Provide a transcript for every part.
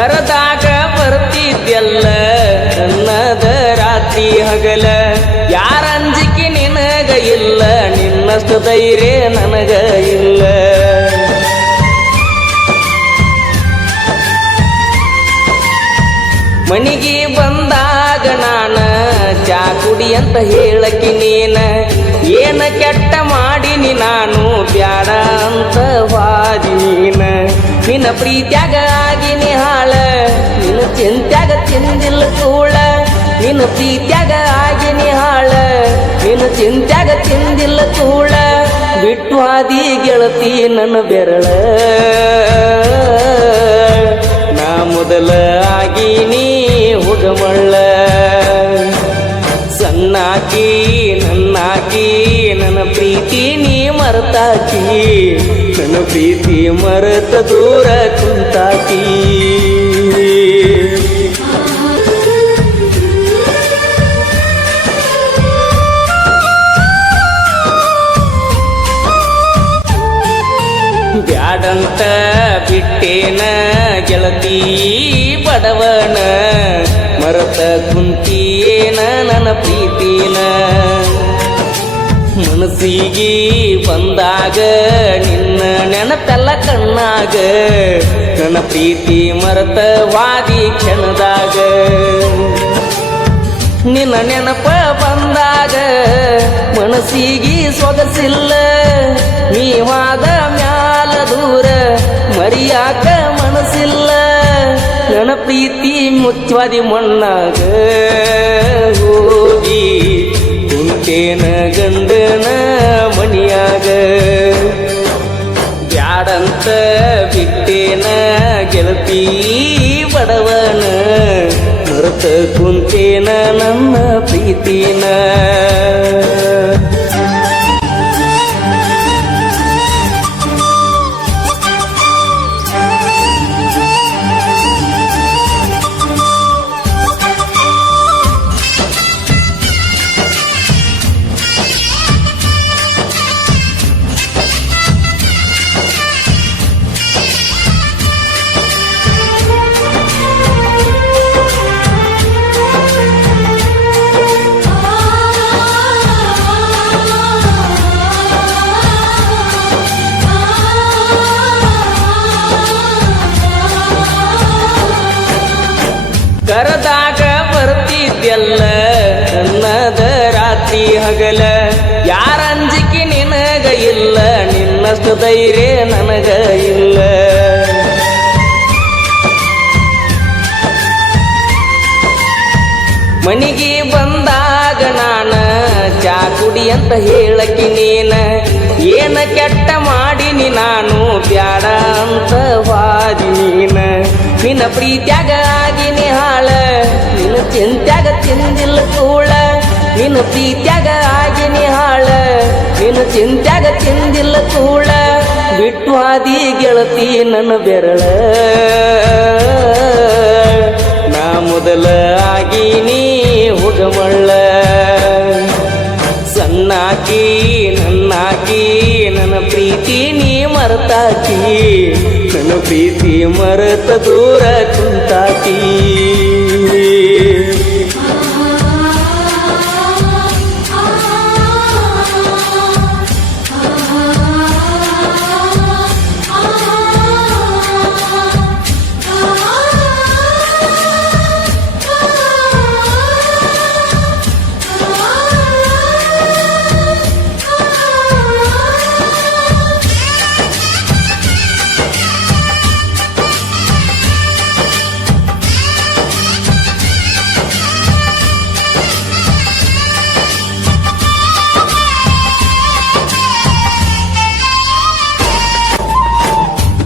ಕರದಾಗ ಬರ್ತಿದ್ಯಲ್ಲ ನನ್ನದ ರಾತ್ರಿ ಹಗಲ ಯಾರ ಅಂಜಿಕೆ ನಿನಗ ಇಲ್ಲ ನಿನ್ನಷ್ಟು ಧೈರ್ಯ ನನಗ ಇಲ್ಲ ಮನಿಗೆ ಬಂದಾಗ ನಾನ ಚಾ ಕುಡಿ ಅಂತ ಹೇಳಕಿ ನೀನ ಏನ ಕೆಟ್ಟ ಮಾಡಿನಿ ನಾನು ಬ್ಯಾಡ ಅಂತ ವಾದಿ ನೀನ ನಿನ್ನ ಪ್ರೀತ್ಯಾಗ ಆಗಿನಿ ಹಾಳ ನಿನ್ನ ಚಿಂತ್ಯಾಗ ತಿಂದಿಲ್ಲ ಕೂಳ ನಿನ್ನ ಪ್ರೀತ್ಯಾಗ ಆಗಿನಿ ಹಾಳ ನಿನ್ನ ಚಿಂತ್ಯಾಗ ತಿಂದಿಲ್ಲ ಕೂಳ ಬಿಟ್ಟು ಹಾದಿ ಗೆಳತಿ ನನ್ನ ಬೆರಳ ನಾ ಮೊದಲ ಆಗಿನಿ ಹುಡುಮಳ್ಳ ಸಣ್ಣಾಕಿ ನನ್ನಾಕಿ ನನ್ನ ಪ್ರೀತಿ ನೀ ಮರೆತಾಕಿ ನನ್ನ ಪ್ರೀತಿ ಮರೆತ ದೂರ ಕುಂತಾಕಿ ಬ್ಯಾಡಂತ ಬಿಟ್ಟೇನ ಗೆಳತಿ ಬಡವನ ಮರತ ಕುಂತಿಯೇನ ನನ್ನ ಪ್ರೀತಿನ ಮನಸ್ಸಿಗೆ ಬಂದಾಗ ನಿನ್ನ ನೆನಪೆಲ್ಲ ಕಣ್ಣಾಗ ನನ್ನ ಪ್ರೀತಿ ಮರತ ವಾದಿ ಕ್ಷಣದಾಗ ನಿನ್ನ ನೆನಪ ಬಂದಾಗ ಮನಸ್ಸಿಗೆ ಸೊಗಸಿಲ್ಲ ನೀವಾದ ಮ್ಯಾಲ ದೂರ ಮರಿಯಾಕ ಮನಸ್ಸಿಲ್ಲ ನನ್ನ ಪ್ರೀತಿ ಮುಚ್ಚವಾದಿ ಮಣ್ಣಾಗ ಹೋಗಿ ಕುಂತೇನ ಗಂಡನ ಮಣಿಯಾಗ ಬ್ಯಾಡಂತ ಬಿಟ್ಟೇನ ಗೆಳತಿ ಬಡವನ ಮರೆತ ಕುಂತೇನ ನನ್ನ ಪ್ರೀತಿನ ಕರದಾಗ ಬರ್ತಿದ್ಯಲ್ಲ ನನ್ನದ ರಾತ್ರಿ ಹಗಲ ಯಾರ ಅಂಜಿಕೆ ನಿನಗ ಇಲ್ಲ ನಿನ್ನಷ್ಟು ಧೈರ್ಯ ನನಗ ಇಲ್ಲ ಮನಿಗೆ ಬಂದಾಗ ನಾನ ಚಾ ಕುಡಿ ಅಂತ ಹೇಳಕಿ ನೀನ ಏನ ಕೆಟ್ಟ ಮಾಡಿನಿ ನಾನು ಬ್ಯಾಡ ಅಂತ ವಾದಿ ನೀನ ನಿನ್ನ ಪ್ರೀತ್ಯಾಗ ಆಗಿನಿ ಹಾಳ ನಿನ್ನ ಚಿಂತ್ಯಾಗ ತಿಂದಿಲ್ಲ ಕೂಳ ನಿನ್ನ ಪ್ರೀತ್ಯಾಗ ಆಗಿನಿ ಹಾಳ ನಿನ್ನ ಚಿಂತ್ಯಾಗ ತಿಂದಿಲ್ಲ ಕೂಳ ಬಿಟ್ಟು ಹಾದಿ ಗೆಳತಿ ನನ್ನ ಬೆರಳ ನಾ ಮೊದಲ ಆಗಿನಿ ಹುಡುಮಳ್ಳ ಸಣ್ಣಾಕಿ ನನ್ನಾಕಿ ನನ್ನ ಪ್ರೀತಿ ನೀ ಮರೆತಾಕಿ ನನ್ನ ಪ್ರೀತಿ ಮರೆತ ದೂರ ಕುಂತಾಕಿ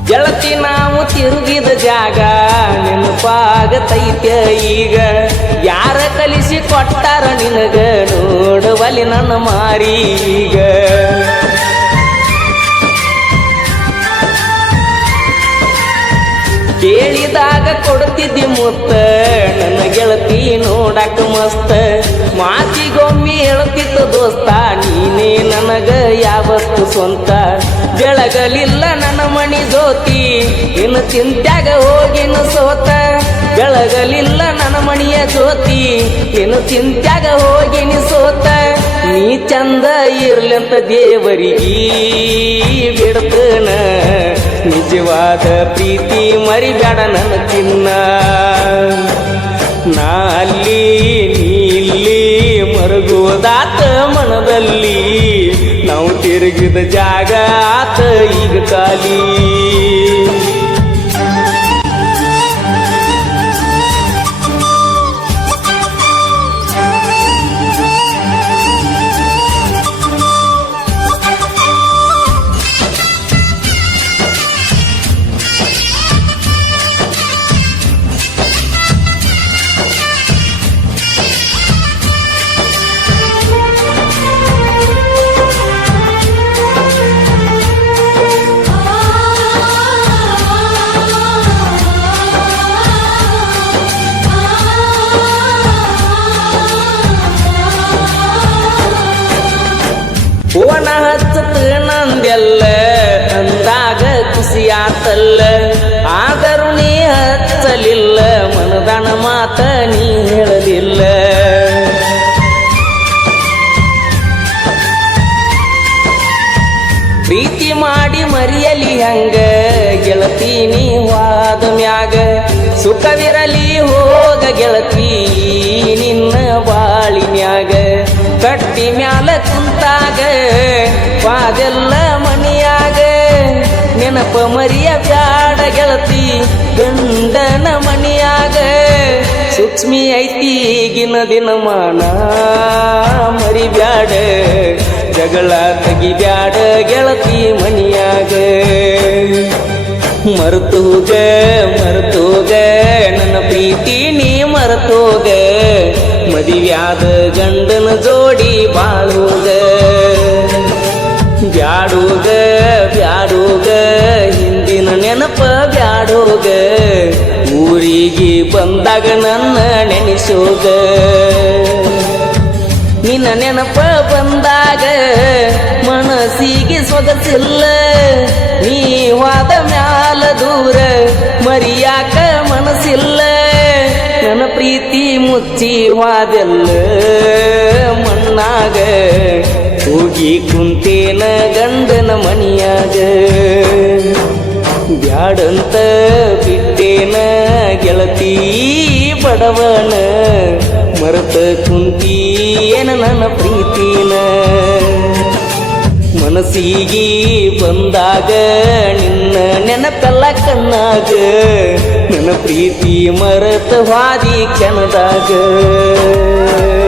ಗೆಳತಿ ನಾವು ತಿರುಗಿದ ಜಾಗ ನೆನಪಾಗತೈತ್ಯ ಈಗ ಯಾರ ಕಲಿಸಿ ಕೊಟ್ಟಾರ ನಿನಗ ನೋಡುವಲ್ಲಿ ನನ್ನ ಮಾರೀಗ ಕೇಳಿದಾಗ ಕೊಡ್ತಿದ್ದಿ ಮುತ್ತ ನನ್ನ ಗೆಳತಿ ನೋಡಕ ಮಸ್ತ ಮಾತಿಗೊಮ್ಮೆ ಹೇಳ್ತಿದ್ದ ದೋಸ್ತ ನೀನೇ ನನ್ನ ನನಗ ಯಾವತ್ತು ಸ್ವಂತ ಬೆಳಗಲಿಲ್ಲ ನನ್ನ ಮಣಿ ಜ್ಯೋತಿ ಇನ್ನು ಚಿಂತ್ಯಾಗ ಹೋಗಿನ ಸೋತ ಬೆಳಗಲಿಲ್ಲ ನನ್ನ ಮಣಿಯ ಜ್ಯೋತಿ ಇನ್ನು ಚಿಂತ್ಯಾಗ ಹೋಗಿನ ಸೋತ ನೀ ಚಂದ ಇರ್ಲಂತ ದೇವರಿಗೆ ಬಿಡ್ತನ ನಿಜವಾದ ಪ್ರೀತಿ ಮರಿಬೇಡ ನನ್ನ ಚಿನ್ನ ನಾ ಅಲ್ಲಿ ನೀಲ್ಲಿ ಮರುಗುವುದಾತ ಮನದಲ್ಲಿ ನಾವು ತಿರುಗಿದ ಜಾಗ ಆತ ಈಗ ಖಾಲಿ ಫೋನ ಹಚ್ಚತ ನಂದೆಲ್ಲ ಅಂದಾಗ ಖುಷಿಯಾತಲ್ಲ ಆದರೂ ನೀ ಹಚ್ಚಲಿಲ್ಲ ಮನದಾನ ಮಾತ ನೀ ಹೇಳಲಿಲ್ಲ ಪ್ರೀತಿ ಮಾಡಿ ಮರಿಯಲಿ ಹಂಗ ಗೆಳತಿ ನೀ ವಾದ ಮ್ಯಾಗ ಸುಖವಿರಲಿ ಹೋಗ ಗೆಳತಿ ನಿನ್ನ ಬಾಳಿನ್ಯಾಗ ಕಟ್ಟಿ ಮ್ಯಾಲ ಕುಂತಾಗ ವಾದೆಲ್ಲ ಮನಿಯಾಗ ನೆನಪ ಮರಿಯ ಬ್ಯಾಡ ಗೆಳತಿ ಗಂಡನ ಮನಿಯಾಗ ಸೂಕ್ಷ್ಮಿ ಐತಿ ಈಗಿನ ದಿನಮಾನ ಮರಿಬ್ಯಾಡ ಜಗಳ ತೆಗಿಬ್ಯಾಡ ಗೆಳತಿ ಮನಿಯಾಗ ಮರ್ತೋಗ ನನ್ನ ಪ್ರೀತಿ ನೀ ಮರ್ತೋಗ ಮದಿವ್ಯಾದ ಗಂಡನ ಜೋಡಿ ಬಾಳೋಗ ಬ್ಯಾಡೋಗ ಹಿಂದಿನ ನೆನಪ ಬ್ಯಾಡೋಗ ಊರಿಗೆ ಬಂದಾಗ ನನ್ನ ನೆನೆಸೋಗ ನಿನ್ನ ನೆನಪ ಬಂದಾಗ ಮನಸ್ಸಿಗೆ ಸೊಗಸಿಲ್ಲ ನೀ ವಾದ ಮ್ಯಾಲ ದೂರ ಮರಿಯಾಕ ಮನಸ್ಸಿಲ್ಲ ನನ್ನ ಪ್ರೀತಿ ಮುಚ್ಚಿ ವಾದೆಲ್ಲ ಮಣ್ಣಾಗ ಹೋಗಿ ಕುಂತೇನ ಗಂಡನ ಮನಿಯಾಗ ಬ್ಯಾಡಂತ ಬಿಟ್ಟೇನ ಗೆಳತಿ ಬಡವನ ಮರೆತ ಕುಂತೀಯನ ನನ್ನ ಪ್ರೀತಿನ ಮನಸ್ಸಿಗೆ ಬಂದಾಗ ನಿನ್ನ ನೆನಪೆಲ್ಲ ಕಣ್ಣಾಗ ನನ್ನ ಪ್ರೀತಿ ಮರೆತ ಹಾದಿ ಕೆಣದಾಗ